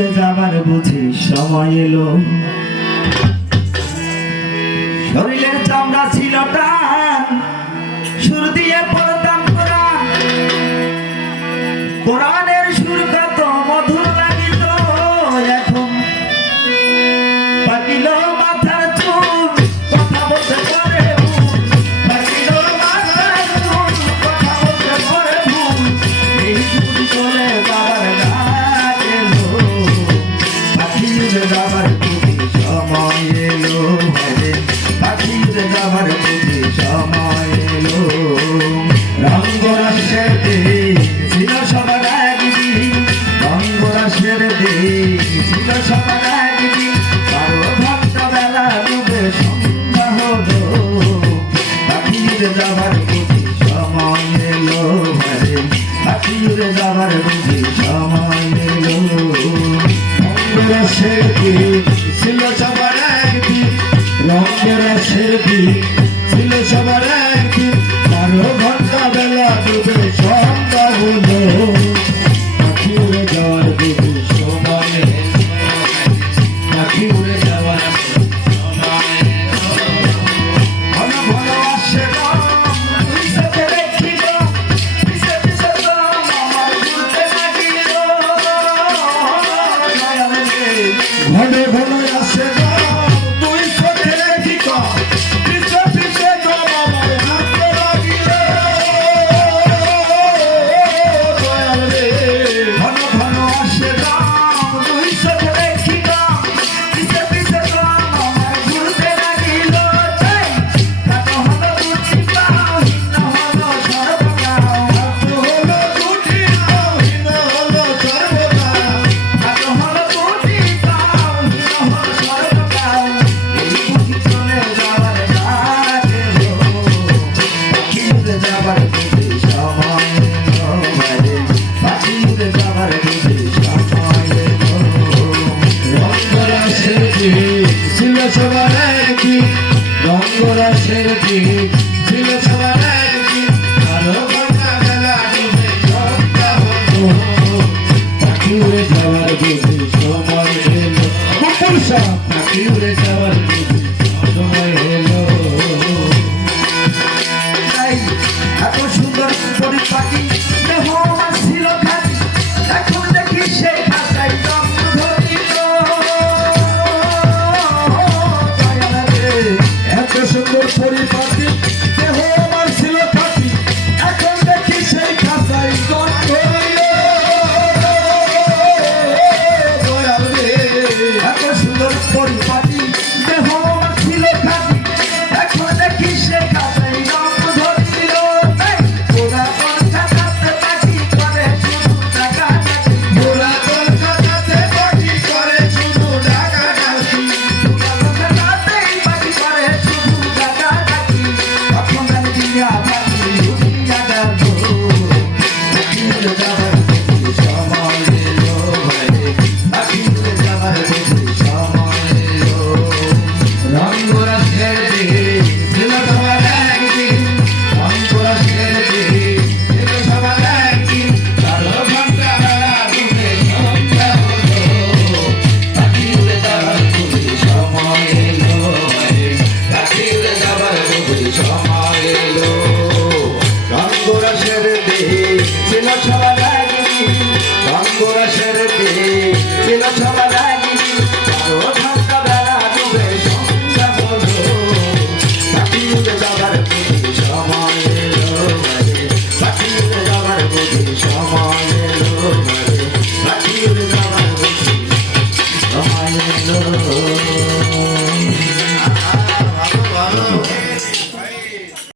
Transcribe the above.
উড়ে যাবার বুঝি সময় এলো। শরীরের চামড়া ছিল টান, সুর দিয়ে পড়তাম কোরআন। কোরআনের সুর কত মধুর লাগিত, এখন পাকিল মাথার চুল, কথা বলতে পারে ভুল। পাকিল মাথার চুল, কথা বলতে পারে ভুল। এই সুর চলে যাবার ডাক এলো, পাখি উড়ে যাবার বুঝি সময় এলো। পাখি উড়ে যাবার বুঝি সময় এলো। রঙ্গরাসের দিন ছিল সবার একদিন, রঙ্গরাসের দিন ছিল সবার একদিন। 12 ঘন্টা বেলা ডুবে সন্ধ্যা হলো, পাখি উড়ে যাবার বুঝি সময় এলো। পাখি উড়ে যাবার বুঝি সময় এলো। রঙ্গরাসের দিন ছিল সবার একদিন, রঙ্গরাসের দিন ছিল সবার একদিন। 12 ঘন্টা বেলা ডুবে সন্ধ্যা হলো, পাখি উড়ে যাওয়ার বুঝি সময় এলো। পাখি উড়ে যাওয়ার সময় এলো। ঘন ঘন আসে রাম, তুই সাথে দেখিল, পিছে পিছে রাম আমার ঘুরতে লাগিল। ঘন ঘন আসে রাম, তুই সাথে দেখিল, পিছে পিছে রাম আমার ঘুরতে লাগিল। ঘন ঘন আসে রাম, তুই সাথে দেখিল, পিছে পিছে রাম আমার ঘুরতে লাগিল। কাটো হলো দুটি পাও, হীন হলো সর্বকাল। কাটো হলো দুটি পাও, হীন হলো সর্বকাল। কাটো হলো দুটি পাও, হীন হলো সর্বকাল। এই বুঝি চলে যাবার ডাক এলো, পাখি উড়ে যাবার বুঝি সময় এলো। পাখি উড়ে যাবার বুঝি সময় এলো। রঙ্গরাসের দিন ছিল সবার একদিন, রঙ্গরাসের দিন ছিল সবার একদিন। 12 ঘন্টা বেলা ডুবে সন্ধ্যা হলো, পাখি উড়ে যাওয়ার বুঝি সময় এলো। পাখি উড়ে যাওয়ার বুঝি সময় এলো। এত সুন্দর পরিপাটি দেহ আমার ছিল খাটি, এখন দেখি সেই ভাষায় দম ধরিল। এত সুন্দর পরিপাটি দেহ আমার ছিল খাটি, এখন দেখি সেই ভাষায় দম ধরিল। এত সুন্দর পরিপাটি দেহ আমার ছিল খাটি, এখন দেখি সেই ভাষায় দম ধরিল। ওরা কলকাতাতে পাখি করে শুধু ডাকাডাকি, ওরা কলকাতাতে পাখি করে শুধু ডাকাডাকি, ওরা কলকাতাতেই পাখি করে শুধু ডাকাডাকি। তখন আমি দুনিয়া পাখি উড়িয়া গেল, পাখি উড়ে যাবার বুঝি সময় এলো। পাখি উড়ে যাবার বুঝি সময় এলো। রঙ্গরাসের দিন ছিল সবার একদিন, রঙ্গরাসের দিন ছিল সবার একদিন। 12 ঘন্টা বেলা ডুবে সন্ধ্যা হলো, পাখি উড়ে যাবার বুঝি সময় এলো। পাখি উড়ে যাবার বুঝি সময় এলো। রঙ্গরাসের দিন ছিল সবার একদিন, রঙ্গরাসের দিন ছিল সবার